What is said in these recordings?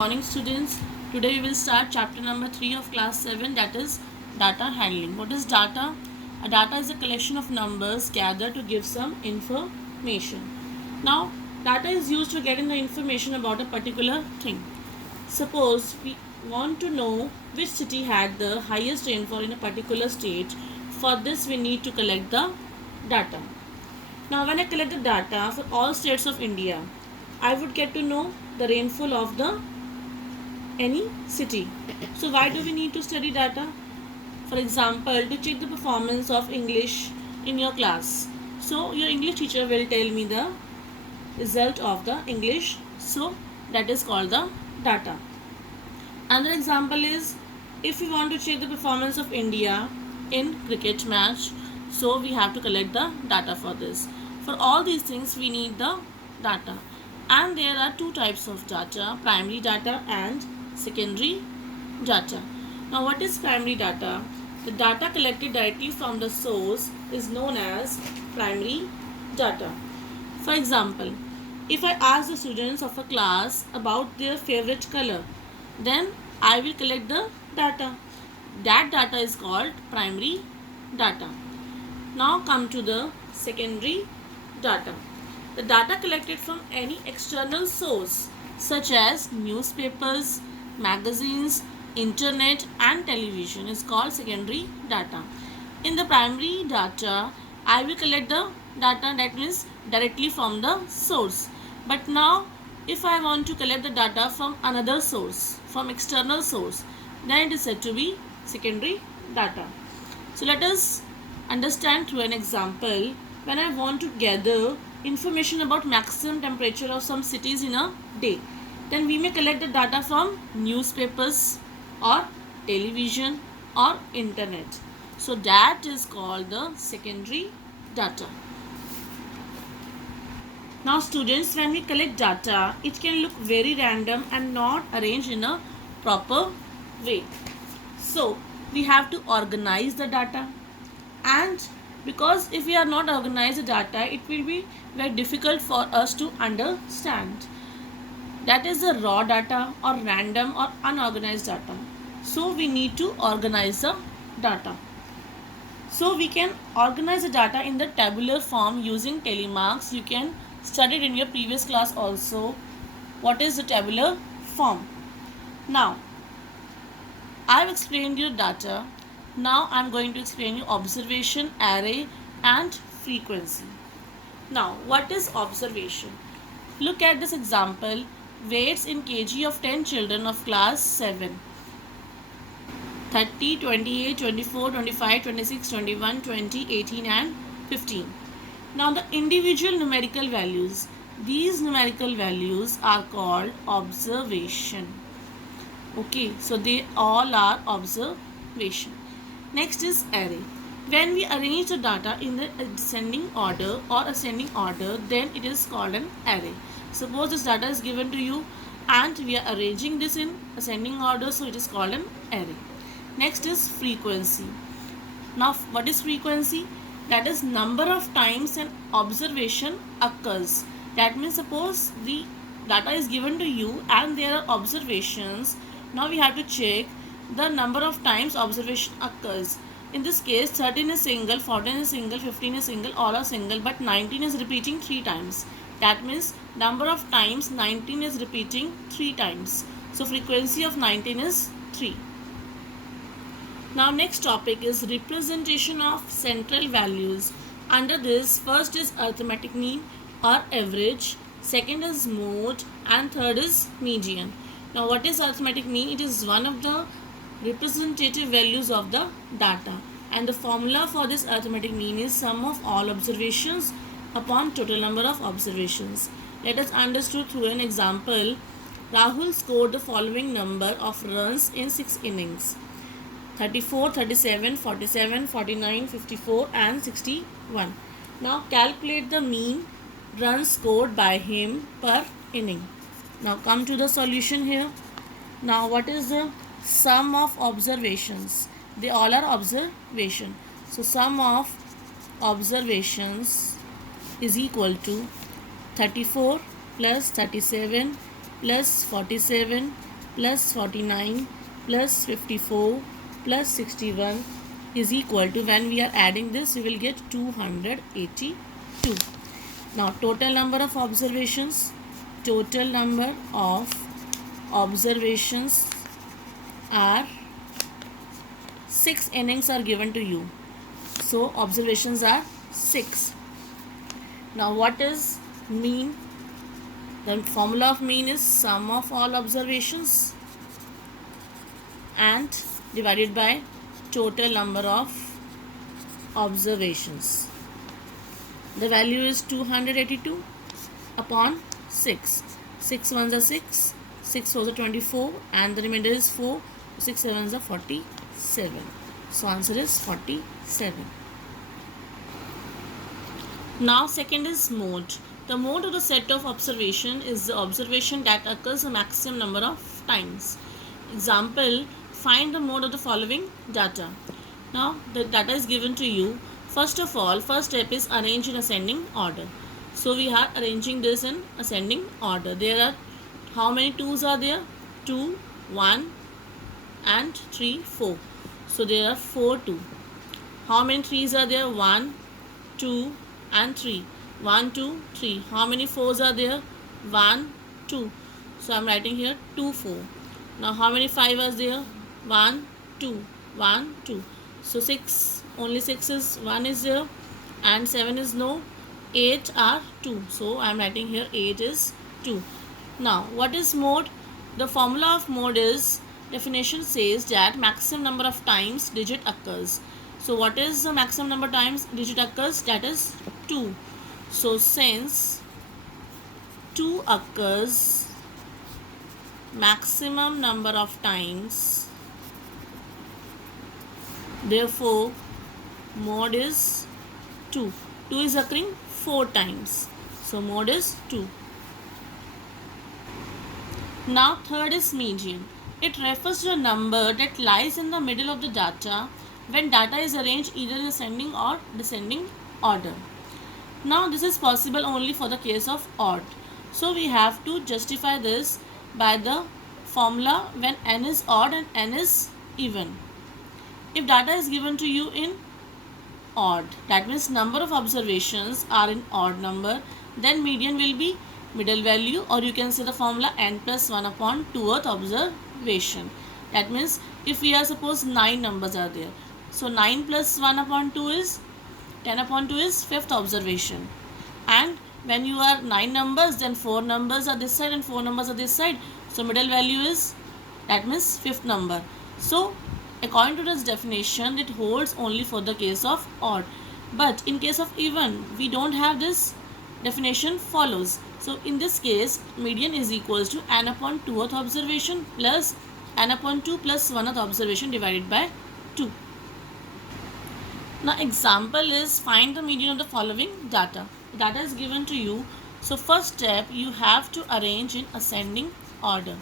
Morning students. Today we will start chapter number 3 of class 7, that is data handling. What is data? A data is a collection of numbers gathered to give some information. Now data is used to getting the information about a particular thing. Suppose we want to know which city had the highest rainfall in a particular state. For this we need to collect the data. Now when I collect the data for all states of India, I would get to know the rainfall of the any city. So why do we need to study data? For example, to check the performance of English in your class. So your English teacher will tell me the result of the English. So that is called the data. Another example is if we want to check the performance of India in cricket match. So we have to collect the data for this. For all these things we need the data. And there are two types of data, primary data and secondary data. Now what is primary data? The data collected directly from the source is known as primary data. For example, if I ask the students of a class about their favorite color, then I will collect the data. That data is called primary data. Now come to the secondary data. The data collected from any external source such as newspapers, magazines, internet and television is called secondary data. In the primary data, I will collect the data, that means directly from the source. But now if I want to collect the data from another source, from external source, then it is said to be secondary data. So let us understand through an example. When I want to gather information about maximum temperature of some cities in a day, then we may collect the data from newspapers or television or internet. So that is called the secondary data. Now students, when we collect data, it can look very random and not arranged in a proper way. So we have to organize the data, and because if we are not organized the data, it will be very difficult for us to understand. That is the raw data or random or unorganized data. So we need to organize the data. So we can organize the data in the tabular form using telemarks. You can study it in your previous class also. What is the tabular form? Now I have explained you data. Now I am going to explain you observation, array and frequency. Now what is observation? Look at this example. Weights in kg of 10 children of class 7. 30, 28, 24, 25, 26, 21, 20, 18 and 15. Now the individual numerical values. These numerical values are called observation. Okay, so they all are observation. Next is array. When we arrange the data in the descending order or ascending order, then it is called an array. Suppose this data is given to you and we are arranging this in ascending order, so it is called an array. Next is frequency. Now what is frequency? That is number of times an observation occurs. That means suppose the data is given to you and there are observations. Now we have to check the number of times observation occurs. In this case 13 is single, 14 is single, 15 is single, all are single, but 19 is repeating 3 times. That means number of times 19 is repeating 3 times. So frequency of 19 is 3. Now next topic is representation of central values. Under this, first is arithmetic mean or average, second is mode and third is median. Now what is arithmetic mean? It is one of the representative values of the data, and the formula for this arithmetic mean is sum of all observations upon total number of observations. Let us understand through an example. Rahul scored the following number of runs in 6 innings: 34, 37, 47, 49, 54 and 61. Now calculate the mean runs scored by him per inning. Now come to the solution here. Now what is the sum of observations? They all are observation. So sum of observations is equal to 34 plus 37 plus 47 plus 49 plus 54 plus 61 is equal to, when we are adding this, we will get 282. Now total number of observations. Total number of observations are 6 innings are given to you. So observations are 6. Now what is mean? The formula of mean is sum of all observations and divided by total number of observations. The value is 282 upon 6. 6 ones are 6, 6 fours are 24, and the remainder is 4. 6 sevens are 47. So answer is 47. Now second is mode. The mode of the set of observation is the observation that occurs a maximum number of times. Example, find the mode of the following data. Now the data is given to you. First of all, first step is arrange in ascending order. So we are arranging this in ascending order. There are, how many 2's are there? 2, 1 and 3, 4. So there are 4 2. How many 3's are there? 1, 2 and 3. 1, 2, 3. How many 4's are there? 1, 2. So I am writing here 2, 4. Now how many 5 are there? 1, 2, 1, 2. So 6, only 6 is 1 is there and 7 is no. 8 are 2. So I am writing here 8 is 2. Now what is mode? The formula of mode is, definition says that maximum number of times digit occurs. So what is the maximum number of times digit occurs? That is 2. So since 2 occurs maximum number of times, therefore mode is 2. 2 is occurring 4 times. So mode is 2. Now third is median. It refers to a number that lies in the middle of the data when data is arranged either in ascending or descending order. Now this is possible only for the case of odd. So we have to justify this by the formula when n is odd and n is even. If data is given to you in odd, that means number of observations are in odd number, then median will be middle value, or you can say the formula n plus 1 upon 2th observation. That means if we are, suppose 9 numbers are there, so 9 plus 1 upon 2 is 10 upon 2 is 5th observation. And when you are 9 numbers, then 4 numbers are this side and 4 numbers are this side. So middle value is, that means 5th number. So according to this definition, it holds only for the case of odd. But in case of even, we don't have this definition follows. So in this case, median is equals to n upon 2th observation plus n upon 2 plus 1th observation divided by 2. Now example is, find the median of the following data. Data is given to you. So first step, you have to arrange in ascending order.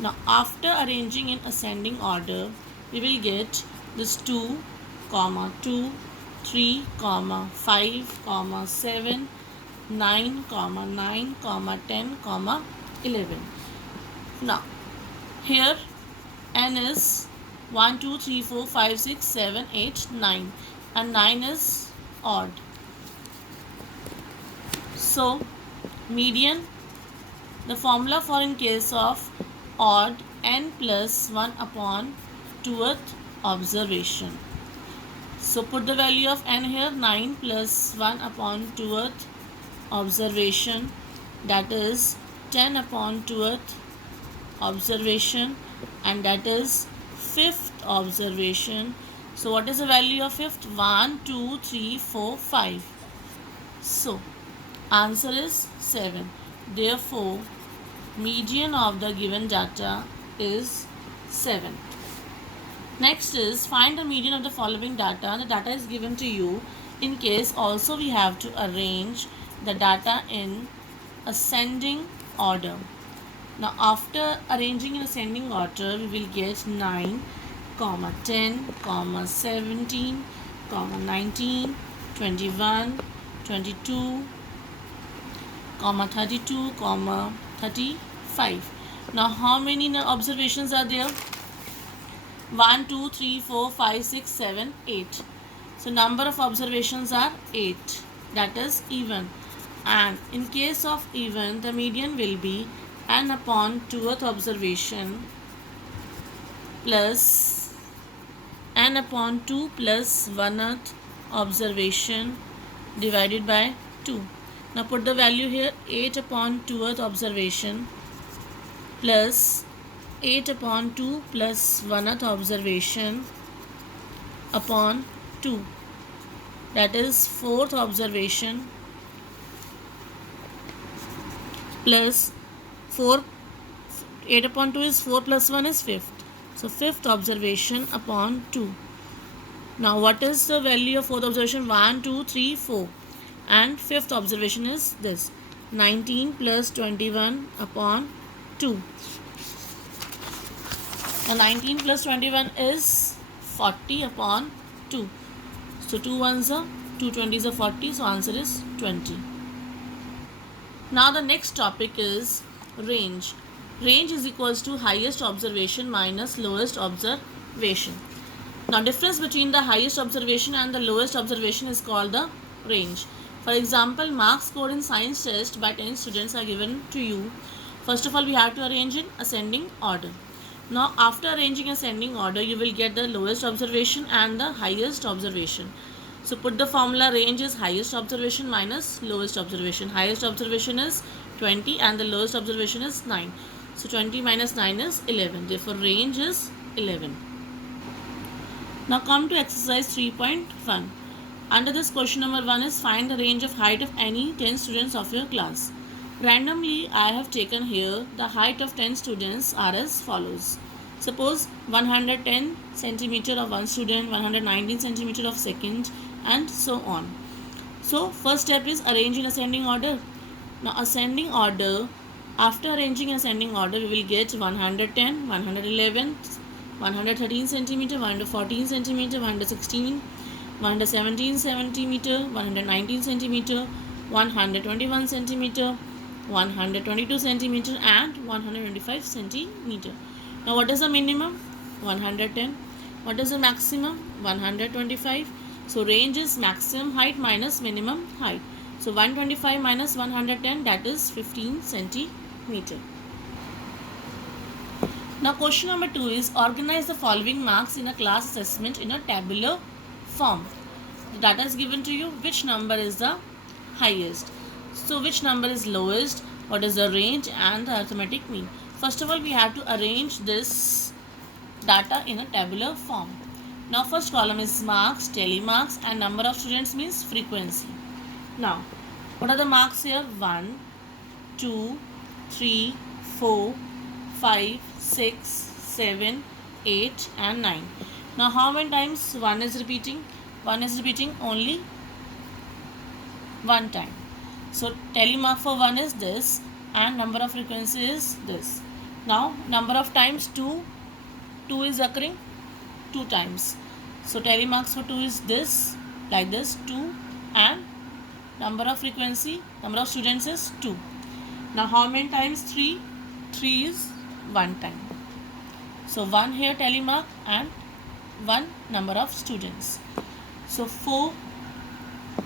Now after arranging in ascending order, we will get this 2, 2, 3, 5, 7, 9, 9, 10, 11. Now here n is 1, 2, 3, 4, 5, 6, 7, 8, 9 and 9 is odd. So median, the formula for in case of odd, n plus 1 upon 2th observation. So put the value of n here, 9 plus 1 upon 2th observation, that is 10 upon 2th observation, and that is 5th observation. So what is the value of 5th? 1, 2, 3, 4, 5. So answer is 7. Therefore median of the given data is 7. Next is, find the median of the following data. The data is given to you. In case also we have to arrange the data in ascending order. Now after arranging in ascending order, we will get 9, 10, 17, 19, 21, 22, 32, 35. Now how many observations are there? 1, 2, 3, 4, 5, 6, 7, 8. So number of observations are 8. That is even. And in case of even, the median will be n upon 2th observation plus n upon 2 plus 1th observation divided by 2. Now put the value here, 8 upon 2th observation plus 8 upon 2 plus 1th observation upon 2, that is 4th observation plus 4, 8 upon 2 is 4 plus 1 is 5th, so 5th observation upon 2. Now what is the value of 4th observation? 1, 2, 3, 4, and 5th observation is this, 19 plus 21 upon 2. Now 19 plus 21 is 40 upon 2. So 2 ones are 2 20s are 40. So answer is 20. Now the next topic is range. Range is equals to highest observation minus lowest observation. Now difference between the highest observation and the lowest observation is called the range. For example, marks scored in science test by 10 students are given to you. First of all, we have to arrange in ascending order. Now after arranging ascending order, you will get the lowest observation and the highest observation. So put the formula, range is highest observation minus lowest observation. Highest observation is 20 and the lowest observation is 9. So 20 minus 9 is 11. Therefore range is 11. Now come to exercise 3.1. Under this question number 1 is find the range of height of any 10 students of your class. Randomly, I have taken here the height of 10 students are as follows. Suppose 110 centimeter of one student, 119 centimeter of second, and so on. So first step is arrange in ascending order. Now ascending order, after arranging in ascending order, we will get 110, 111, 113 centimeter, 114 centimeter, 116, 117 centimeter, 119 centimeter, 121 centimeter, 122 centimeter and 125 centimeter. Now what is the minimum? 110. What is the maximum? 125. So range is maximum height minus minimum height. So 125 minus 110, that is 15 centimeter. Now question number 2 is organize the following marks in a class assessment in a tabular form. The data is given to you. Which number is the highest? So which number is lowest? What is the range and the arithmetic mean? First of all, we have to arrange this data in a tabular form. Now first column is marks, telemarks, and number of students means frequency. Now what are the marks here? 1, 2, 3, 4, 5, 6, 7, 8 and 9. Now how many times 1 is repeating? 1 is repeating only one time. So telemark for 1 is this and number of frequency is this. Now number of times 2 is occurring 2 times. So telemarks for 2 is this, like this, 2, and number of frequency, number of students is 2. Now how many times 3? 3 is 1 time. So 1 here telemark and 1 number of students. So 4.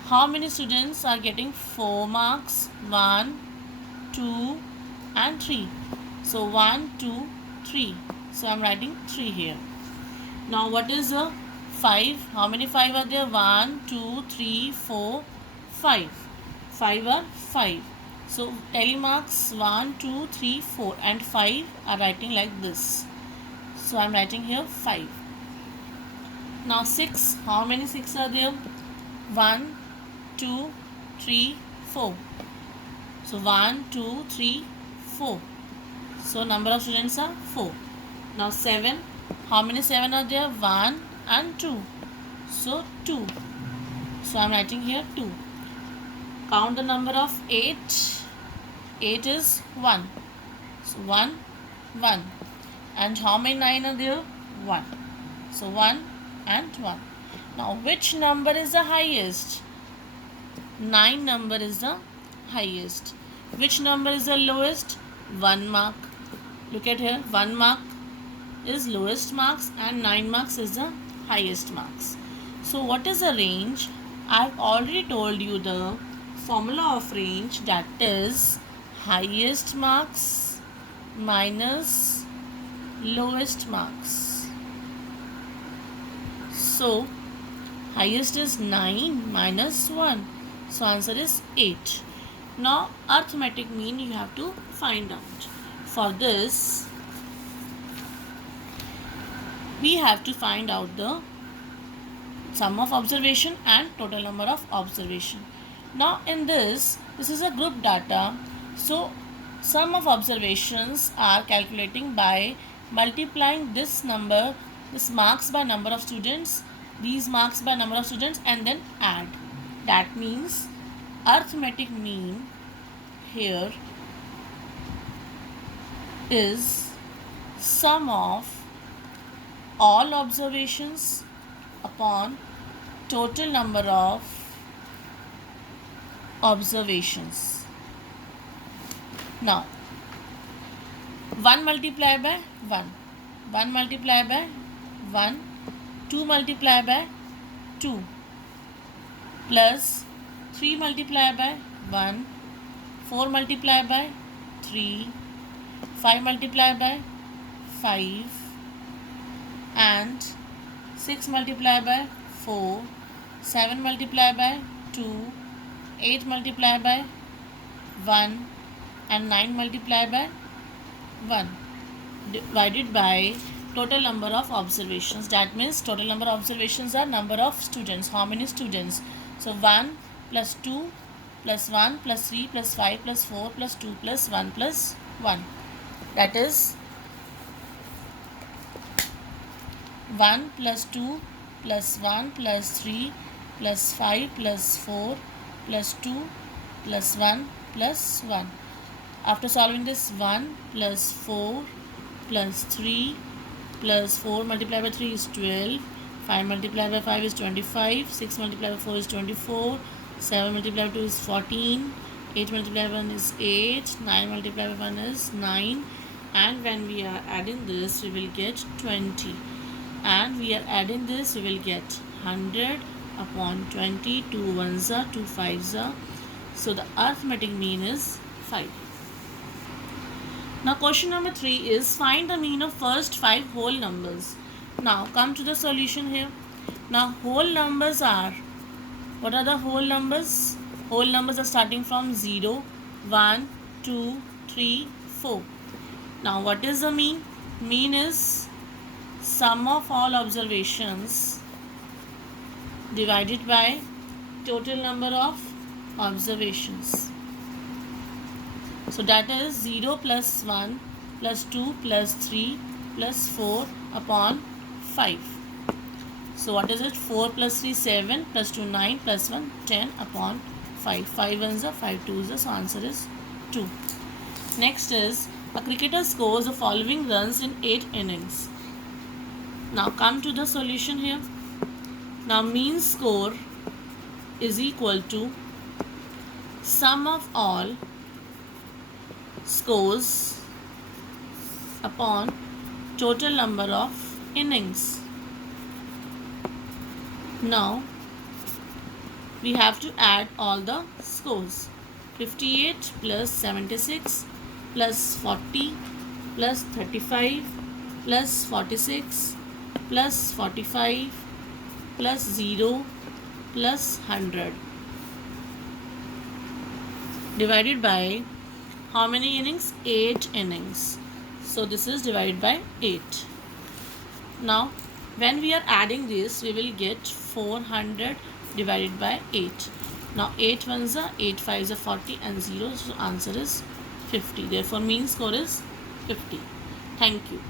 How many students are getting 4 marks? 1, 2 and 3. So 1, 2, 3. So I am writing 3 here. Now what is the 5? How many 5 are there? 1, 2, 3, 4, 5. 5 are 5. So telemarks 1, 2, 3, 4 and 5 are writing like this. So I am writing here 5. Now 6. How many 6 are there? 1, 2, 3, 4. So 1, 2, 3, 4. So number of students are 4. Now 7. How many 7 are there? 1 and 2. So 2. So I am writing here 2. Count the number of 8. 8 is 1. So 1, 1. And how many 9 are there? 1. So 1 and 1. Now which number is the highest? 9 number is the highest. Which number is the lowest? 1 mark. Look at here, 1 mark is lowest marks and 9 marks is the highest marks. So what is the range? I've already told you the formula of range, that is highest marks minus lowest marks. So highest is 9 minus 1. So answer is 8. Now arithmetic mean you have to find out. For this we have to find out the sum of observation and total number of observation. Now in this is a group data. So sum of observations are calculating by multiplying this marks by number of students, these marks by number of students, and then add. That means arithmetic mean here is sum of all observations upon total number of observations. Now 1 multiplied by 1, 1 multiplied by 1, 2 multiplied by 2, plus 3 multiplied by 1, 4 multiplied by 3, 5 multiplied by 5, and 6 multiplied by 4, 7 multiplied by 2, 8 multiplied by 1, and 9 multiplied by 1, divided by total number of observations. That means total number of observations are number of students. How many students? So 1 plus 2 plus 1 plus 3 plus 5 plus 4 plus 2 plus 1 plus 1. That is 1 plus 2 plus 1 plus 3 plus 5 plus 4 plus 2 plus 1 plus 1. After solving this, 1 plus 4 plus 3 plus 4 multiplied by 3 is 12, 5 multiplied by 5 is 25, 6 multiplied by 4 is 24, 7 multiplied by 2 is 14, 8 multiplied by 1 is 8, 9 multiplied by 1 is 9, and when we are adding this we will get 20, and we are adding this we will get 100 upon 20, 2 ones are 2 fives are. So the arithmetic mean is 5. Now question number 3 is find the mean of first 5 whole numbers. Now come to the solution here. Now whole numbers are, what are the whole numbers? Whole numbers are starting from 0, 1, 2, 3, 4. Now what is the mean? Mean is sum of all observations divided by total number of observations. So that is 0 plus 1 plus 2 plus 3 plus 4 upon 5. So what is it? 4 plus 3 7 plus 2 9 plus 1 10 upon 5. 5 ones are 5 twos are, so answer is 2. Next is a cricketer scores the following runs in 8 innings. Now come to the solution here. Now mean score is equal to sum of all scores upon total number of innings. Now we have to add all the scores. 58 plus 76 plus 40 plus 35 plus 46 plus 45 plus 0 plus 100 divided by how many innings? 8 innings. So this is divided by 8. Now when we are adding this we will get 400 divided by 8. Now 8 ones are 8 fives are 40 and 0, so answer is 50. Therefore mean score is 50. Thank you.